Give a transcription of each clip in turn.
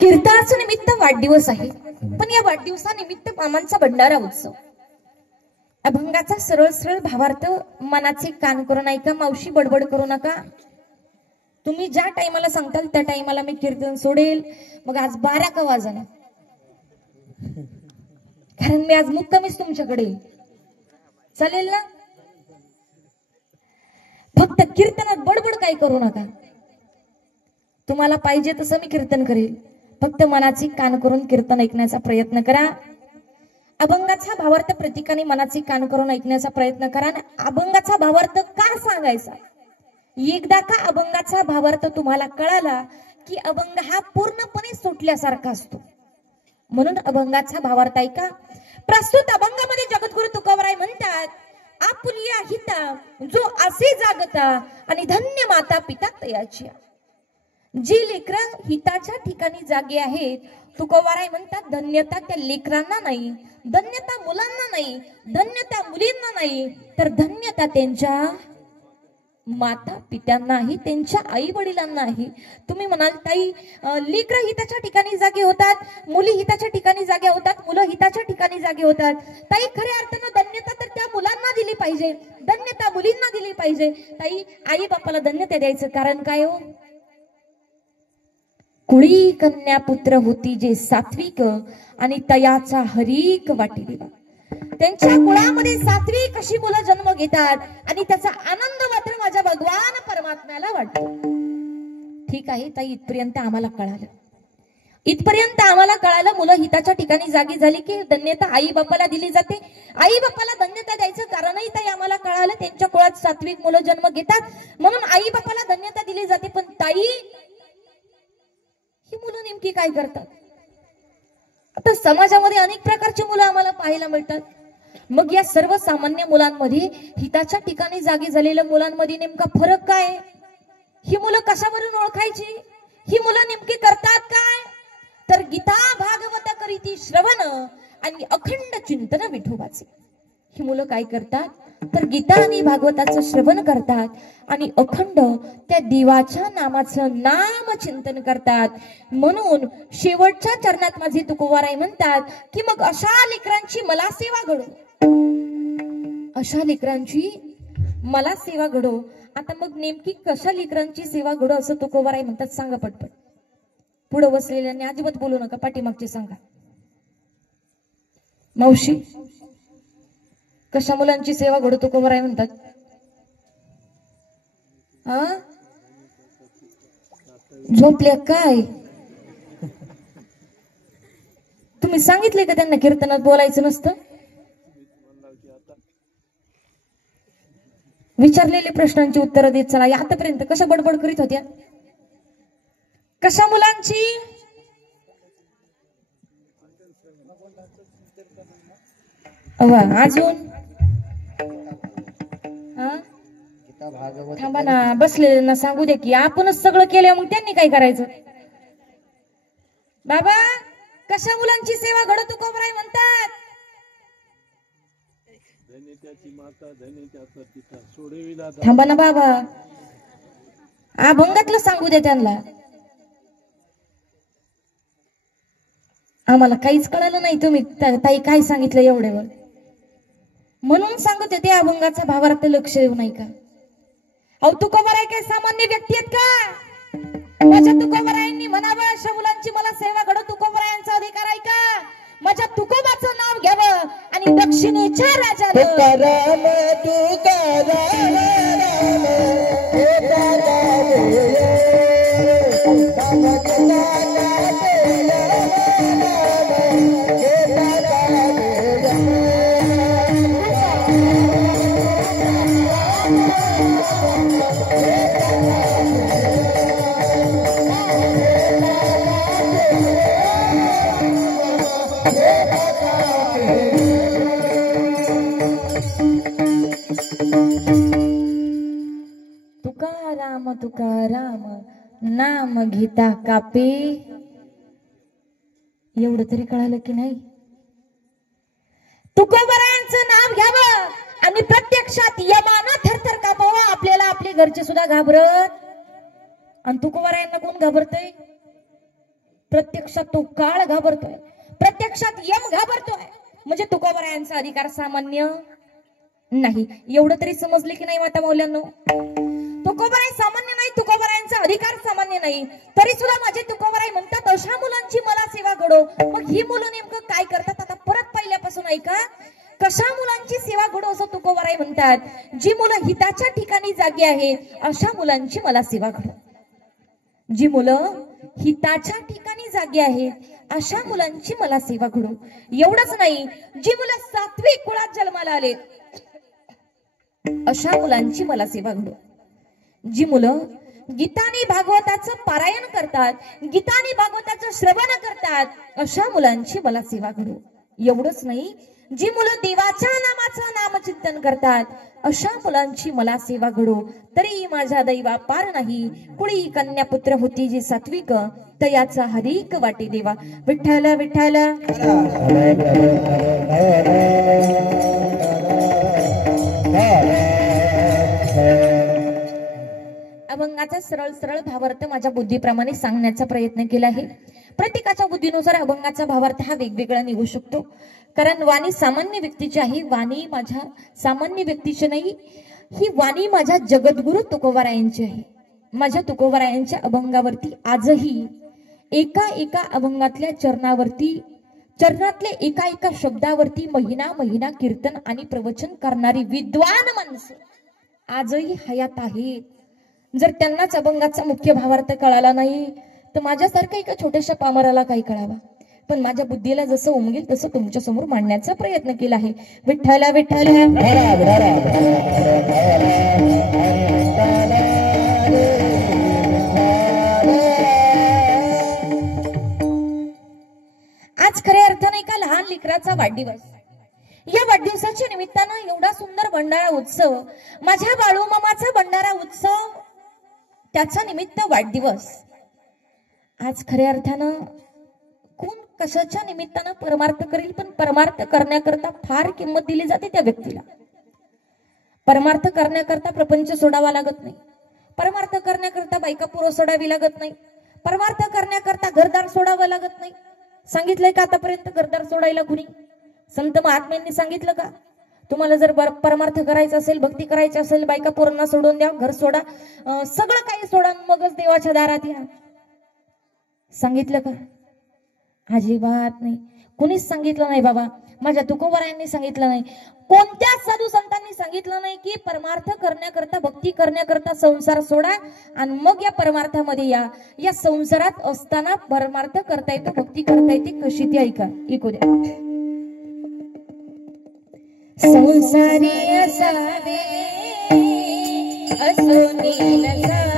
कीर्तनाचं निमित्त वाढदिवस आहे, पण या वाढदिवसानिमित्त मामांचा भंडारा उत्सव. अभंगाचा सरळ सरळ भावार्थ मनाचे कान करून ऐका. मावशी बडबड करू नका. तुम्ही ज्या टाइमाला सांगताल त्या टाइमाला मी कीर्तन सोडेल. मग आज 12 का वाजणार, कारण मी आज मुक्कामीच तुमच्याकडे. चालेल ना? फक्त कीर्तनात बडबड काही करू नका. तुम्हाला पाहिजे तसं मी कीर्तन करेल, फक्त मनाची कान करून कीर्तन ऐकण्याचा प्रयत्न करा. अभंगाचा भावार्थ प्रत्येकाने मनाची कान करून ऐकण्याचा प्रयत्न करा. अभंगाचा भावार्थ का सांगायचा? एकदा का अभंगाचा भावार्थ तुम्हाला कळाला की अभंग हा पूर्णपणे सुटल्यासारखा असतो. म्हणून अभंगाचा भावार्थ ऐका. प्रस्तुत अभंगामध्ये जगद्गुरु तुकोबराय म्हणतात, आपुलिया हिता जो असे जागता आणि धन्य माता पिता तयाची. जी लेकरं हिताच्या ठिकाणी जागे आहेत, तुकोबराय म्हणतात धन्यता त्या लेकरांना नाही, धन्यता मुलांना नाही, धन्यता मुलींना नाही, तर धन्यता त्यांच्या माता पित्यांनाही, त्यांच्या आई वडिलांनाही. तुम्ही म्हणाल ताई लेकरं हिताच्या ठिकाणी जागे होतात, मुली हिताच्या ठिकाणी जागे होतात, मुलं हिताच्या ठिकाणी जागे होतात. ताई खऱ्या अर्थानं धन्यता तर त्या मुलांना दिली पाहिजे, धन्यता मुलींना दिली पाहिजे. ताई आई बापाला धन्यता द्यायचं कारण काय हो? कुळी कन्या पुत्र होती जे सात्विक आणि तयाचा हरीक वाटी दिला. त्यांच्या कुळामध्ये सात्विक अशी मुलं जन्म घेतात आणि त्याचा आनंद मात्र माझ्या भगवान परमात्म्याला वाटतो. ठीक आहे ताई, इथपर्यंत आम्हाला कळालं. इथपर्यंत आम्हाला कळालं मुलं हिताच्या ठिकाणी जागी झाली की धन्यता आई बापाला दिली जाते. आई बापाला धन्यता द्यायचं कारणही ताई आम्हाला कळालं. त्यांच्या कुळात सात्विक मुलं जन्म घेतात म्हणून आई बापाला धन्यता दिली जाते. पण ताई ही मुलं नेमकी काय करतात? आता समाजामध्ये अनेक प्रकारची मुलं आम्हाला पाहायला मिळतात. मग या सर्वसामान्य मुलांमध्ये हिताच्या ठिकाणी जागी झालेल्या मुलांमध्ये नेमका फरक काय? ही मुलं कशावरून ओळखायची? ही मुलं नेमकी करतात काय? तर गीता भागवत करीती श्रवण आणि अखंड चिंतन विठोबाचे. ही मुलं काय करतात? तर गीता आणि भागवताचं श्रवण करतात आणि अखंड त्या देवाच्या नामाचं नाम चिंतन करतात. म्हणून शेवटच्या चरणात माझे तुकोबराय म्हणतात की मग अशा लेकरांची मला सेवा घडो, अशा लेकरांची मला सेवा घडो. आता मग नेमकी कशा लेकरांची सेवा घडो असं तुकोबराय म्हणतात? सांगा पटपट. पुढे बसलेल्यांनी अजिबात बोलू नका, पाठीमागचे सांगा. मावशी कशा मुलांची सेवा घडो तुकोबराय म्हणतात? झोपल्या काय? तुम्ही सांगितले का त्यांना कीर्तनात बोलायचं नसतं? विचारलेले प्रश्नांची उत्तरं देत चला. आतापर्यंत कशा बडबड करीत होत्या? कशा मुलांची? अजून थांबा ना, बसले ना, सांगू दे की. आपणच सगळं केलं मग त्यांनी काय करायचं? बाबा कशा मुलांची सेवा घडो तुकोबराय म्हणतात? थांबा ना बाबा, अभंगातलं सांगू दे त्यांना. आम्हाला काहीच कळालं नाही तुम्ही ताई काय सांगितलं एवढ्यावर, म्हणून सांगत होते अभंगाचा भावार्थ लक्ष देऊ नाही का? अहो तुकोबराय काय सामान्य व्यक्ती आहेत का? माझ्या तुकोबरायांनी म्हणावं अशा मुलांची मला सेवा घडो, तुकोबरायांचा अधिकार आहे का? माझ्या तुकोबाचं नाव घ्यावं आणि दक्षिणेच्या राजाला तुकाराम तुकाराम तुकाराम तुकाराम नाम घेता कापे. एवढं तरी कळालं की नाही? तुकोबरायांचं नाव घ्यावं आणि प्रत्यक्षात यमाना थरथर कापावं. आपल्याला आपले घरचे सुद्धा घाबरत आणि तुकोबरायांना कोण घाबरतय? प्रत्यक्षात तो काळ घाबरतोय, प्रत्यक्षात यम घाबरतोय. म्हणजे तुकोबरायांचा अधिकार सामान्य नाही. एवढं तरी समजले की नाही माता मौल्यांनो? तुकोबराय सामान्य नाही, तुकोबरायांचा अधिकार सामान्य नाही. तरी सुद्धा माझे तुकोबराय म्हणतात अशा मुलांची मला सेवा घडो. मग ही मुलं नेमकं काय करतात? आता परत पहिल्यापासून ऐका. कशा मुलांची सेवा घडो असं तुकोबराय म्हणतात? जी मुलं हिताच्या ठिकाणी जागी आहेत अशा मुलांची मला सेवा घडो. जी मुलं हिताच्या ठिकाणी जागी आहेत अशा मुलांची मला सेवा घडो. एवढंच नाही, जी मुलं सात्विक कुळात जन्माला आलेत अशा मुलांची मला सेवा घडो. जी मुलं गीतानी भागवताचं पारायण करतात, गीतानी भागवताचं श्रवण करतात अशा मुलांची मला सेवा घडो. एवढंच नाही, जी मुलं देवाच्या नामाचं नामचिंतन करतात अशा मुलांची मला सेवा घडो. तरी माझ्या दैवा पार नाही, कुळी कन्या पुत्र होती जी सात्विक, तयाचा हरीक वाटे देवा. विठ्ठल विठ्ठल. अभंगाचा सरळ सरळ भावार्थ माझ्या बुद्धीप्रमाणे सांगण्याचा प्रयत्न केला आहे. प्रत्येकाच्या बुद्धीनुसार अभंगाचा भावार्थ हा वेगवेगळा निघू शकतो. कारण वाणी सामान्य व्यक्तीची आहे, वाणी माझ्या सामान्य व्यक्तीची नाही. ही वाणी माझ्या जगद्गुरु तुकोबरायांची आहे. माझ्या तुकोबरायांच्या अभंगावरती आजही एका एका अभंगातल्या चरणातल्या एका एका शब्दावरती महिना महिना कीर्तन आणि प्रवचन करणारी विद्वान माणसं आजही हयात आहेत. जर त्यांनाच अभंगाचा मुख्य भावार्थ कळाला नाही तर माझ्यासारख्या एका छोट्याशा पामराला काही कळावा. पण माझ्या बुद्धीला जसं उमगेल तसं तुमच्या समोर मांडण्याचा प्रयत्न केला आहे. विठ्ठल विठ्ठल. आज खऱ्या अर्थाने एका लहान लेकराचा वाढदिवस. या वाढदिवसाच्या निमित्तानं एवढा सुंदर भंडारा उत्सव, माझ्या बाळूमामाचा भंडारा उत्सव, त्याचा निमित्त वाढदिवस. आज खऱ्या अर्थानं कोण कशाच्या निमित्तानं परमार्थ करेल, पण परमार्थ करण्याकरता फार किंमत दिली जाते त्या व्यक्तीला. परमार्थ करण्याकरता प्रपंच सोडावा लागत नाही, परमार्थ करण्याकरता बायका पुरो सोडावी लागत नाही, परमार्थ करण्याकरता घरदार सोडावं लागत नाही. सांगितलंय का आतापर्यंत घरदार सोडायला कुणी? संत महात्म्यांनी सांगितलं का? तुम्हाला जर परमार्थ करायचा असेल, भक्ती करायची असेल, बायका पोरांना सोडून द्या, घर सोडा, सगळं काही सोडा, मगच देवाच्या दारात या. सांगितलं का? अजिबात नाही. कुणीच सांगितलं नाही बाबा. माझ्या तुकोबरायांनी सांगितलं नाही, कोणत्या साधू संतांनी सांगितलं नाही की परमार्थ करण्याकरता, भक्ती करण्याकरता संसार सोडा आणि मग या परमार्थामध्ये या. या संसारात असताना परमार्थ करता येतो, भक्ती करता येते. कशी ती ऐका, ऐकू द्या. संसारी असावे असुनी नसावे,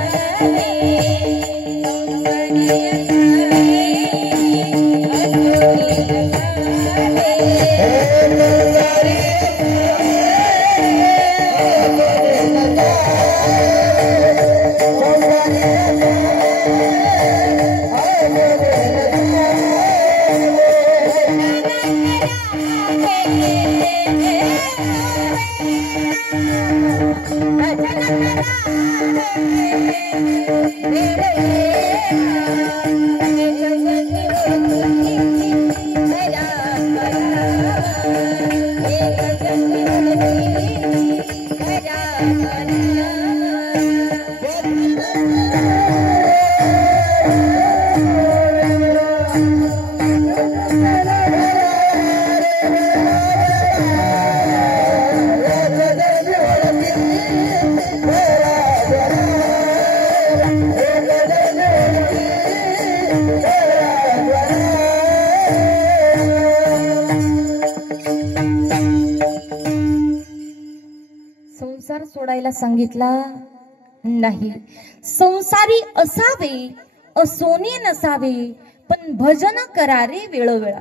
सोडायला सांगितला नाही. संसारी असावे असोने नसावे, पण भजन करारे वेळोवेळा.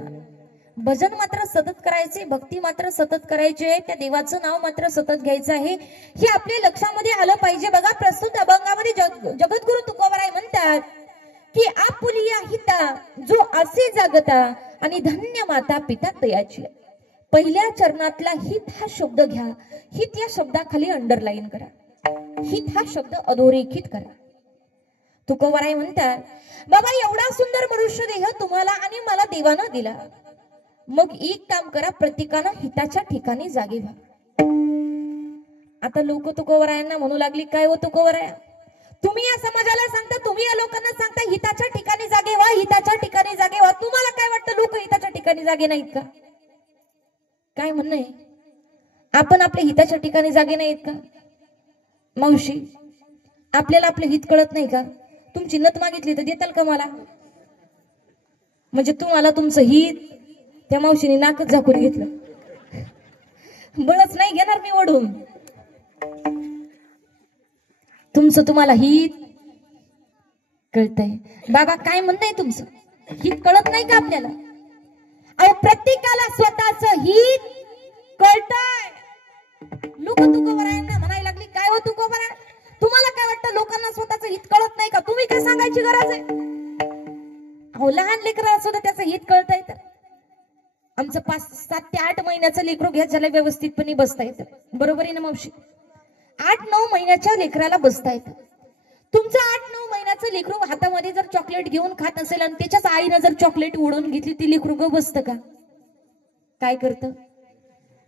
भजन मात्र सतत करायचे, भक्ती मात्र सतत करायचे, त्या देवाचं नाव मात्र सतत घ्यायचं आहे, हे आपल्या लक्षामध्ये आलं पाहिजे. बघा, प्रस्तुत अभंगामध्ये जगद्गुरु तुकोबराय म्हणतात की आपुलिया हिता जो असे जागता आणि धन्य माता पिता तयाची. पहिल्या चरणातला हित हा शब्द घ्या, हित या शब्दाखाली अंडरलाईन करा, हित हा शब्द अधोरेखित करा. तुकोबराय म्हणतात, बाबा एवढा सुंदर मनुष्य देह तुम्हाला आणि मला देवानं दिला, मग एक काम करा, प्रत्येकानं हिताच्या ठिकाणी जागे व्हा. आता लोक तुकोबरायांना म्हणू लागली, काय हो तुकोबराया, तुम्ही या समाजाला सांगता, तुम्ही या लोकांना सांगता हिताच्या ठिकाणी जागे व्हा, हिताच्या ठिकाणी जागे व्हा. तुम्हाला काय वाटतं, लोक हिताच्या ठिकाणी जागे नाहीत का? काय म्हणणं आहे? आपण आपल्या हिताच्या ठिकाणी जागे नाहीत का? मावशी, आपल्याला आपलं हित कळत नाही का? तुमची नत मागितली तर देताल का मला? म्हणजे तुम्हाला तुमचं हित त्या मावशीने नाकच झाकून घेतलं, बळच नाही घेणार मी ओढून. तुमचं तुम्हाला हित कळतंय. बाबा काय म्हणणं तुमचं हित कळत नाही का आपल्याला? अहो प्रत्येकाला स्वतःच हित कळतंय. लोक तुकोबरायांना म्हणायला लागली, काय हो तुकोबरा, तुम्हाला काय वाटतं लोकांना स्वतःच हित कळत नाही का? तुम्ही काय सांगायची गरज आहे? अहो लहान लेकराला सुद्धा त्याचं हित कळतंय. तर आमचं 7 ते 8 महिन्याचं लेकरू घ्या, ज्याला व्यवस्थितपणे बसता येतं, बरोबर आहे ना मावशी? 8-9 महिन्याच्या लेकराला बसता येतं. तुमचं 8-9 महिन्याचं लेकरू हातामध्ये जर चॉकलेट घेऊन खात असेल आणि त्याच्याच आईनं जर चॉकलेट ओढून घेतली, ती लेकरू ग बसतं का? काय करतं?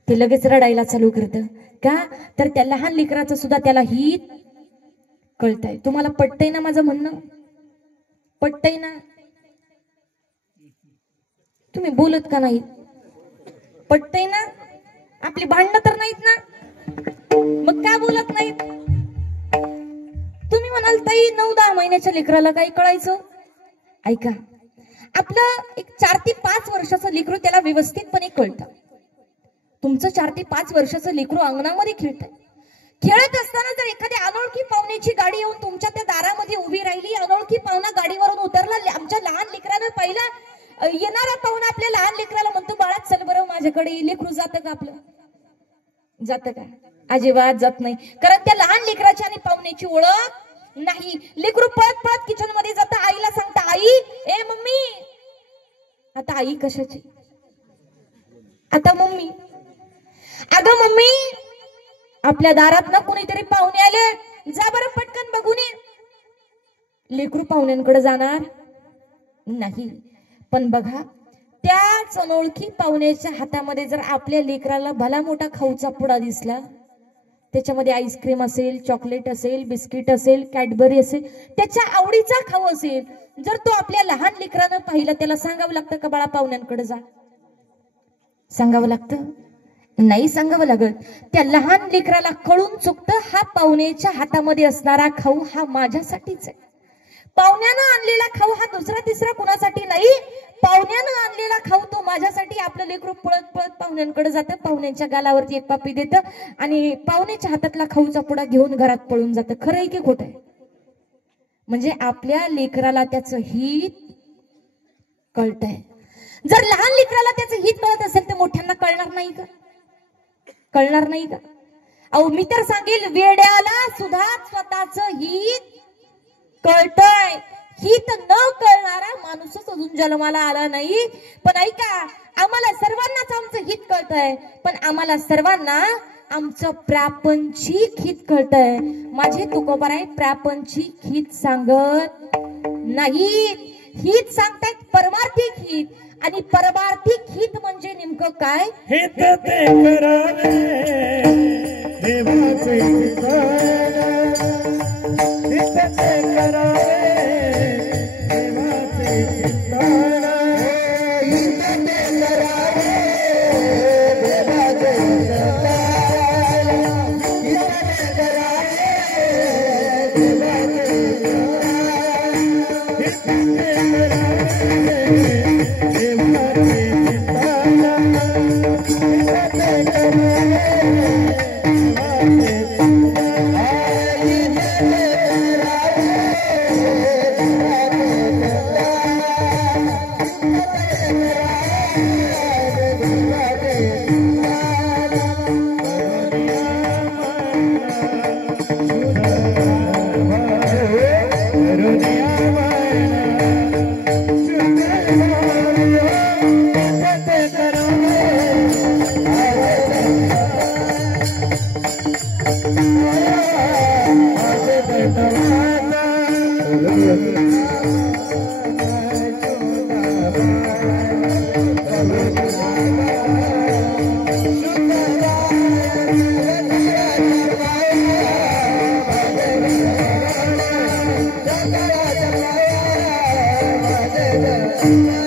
ते लगेच रडायला चालू करतं. का? तर त्या लहान लेकराचं सुद्धा त्याला हित कळतंय. तुम्हाला पटतंय ना माझं म्हणणं? पटतंय ना? तुम्ही बोलत का नाही? पटतंय ना? आपली भांडणं तर नाहीत ना? मग का बोलत नाहीत? तुम्ही म्हणाल ताई 9-10 महिन्याच्या लेकराला काही कळायचं? ऐका, आपलं एक 4 ते 5 वर्षाचं लेकरू त्याला व्यवस्थितपणे कळतं. तुमचं 4 ते 5 वर्षाचं लेकरू अंगणामध्ये खेळतंय. खेळत असताना जर एखाद्या अनोळखी पाहुण्याची गाडी येऊन तुमच्या त्या दारामध्ये उभी राहिली, अनोळखी पाहुणा गाडीवरून उतरला, आमच्या लहान लेकरानं पहिला येणारा पाहुणा आपल्या लहान लेकराला म्हणतो, बाळा चल बरं माझ्याकडे. लेकरू जातं का आपलं? जातं का? अजिबात जात नाही. कारण त्या लहान लेकराची आणि पाहुण्याची ओळख नाही. लेकरू पळत पळत किचन मध्ये जातं, आईला सांगता, आई ए मम्मी. आता आई कशाची? आता मम्मी. अगं मम्मी, आपल्या दारात ना कुणीतरी पाहुणे आले, जा बरं पटकन बघून ये. लेकरू पाहुण्यांकडे जाणार नाही. पण बघा, त्याच अनोळखी पाहुण्याच्या हातामध्ये जर आपल्या लेकराला भला मोठा खाऊचा पुडा दिसला, त्याच्यामध्ये आईस्क्रीम असेल, चॉकलेट असेल, बिस्किट असेल, कॅडबरी असेल, त्याच्या आवडीचा खाऊ असेल, जर तो आपल्या लहान लेकरानं पाहिला, त्याला सांगावं लागतं का बाळा पाहुण्यांकडे जा? सांगावं लागतं? नाही सांगावं लागत. त्या लहान लेकराला कळून चुकतं, हा पाहुण्याच्या हातामध्ये असणारा खाऊ हा माझ्यासाठीच आहे. पाहुण्यानं आणलेला खाऊ हा दुसरा तिसरा कुणासाठी नाही, पाहुण्यानं आणलेला खाऊ तो माझ्यासाठी. आपलं लेकरू पळत पळत पाहुण्यांकडे जातं, पाहुण्यांच्या गालावरती एक पापी देतं आणि पाहुण्याच्या हातातला खाऊचा पुडा घेऊन घरात पळून जातं. खरं आहे की खोटं आहे? म्हणजे आपल्या लेकराला त्याचं हित कळतंय. जर लहान लेकराला त्याचं हित कळत असेल तर मोठ्यांना कळणार नाही का? कळणार नाही का? अहो मी तर सांगेल, वेड्याला सुद्धा स्वतःचं हित कळतंय. हित न कळणारा माणूसच अजून जन्माला आला नाही. पण ऐका, आम्हाला सर्वांनाच आमचं हित कळतंय, पण आम्हाला सर्वांना आमचं प्रापंचिक हित कळतंय. माझे तुकोबराय प्रापंचिक हित सांगत नाही, हित सांगतायत परमार्थिक हित. आणि परमार्थिक हित म्हणजे नेमकं काय? हित ते करावे देवाचे हित ते करावे देवाचे हित ते करावे देवाचे करुणिया कृष्ण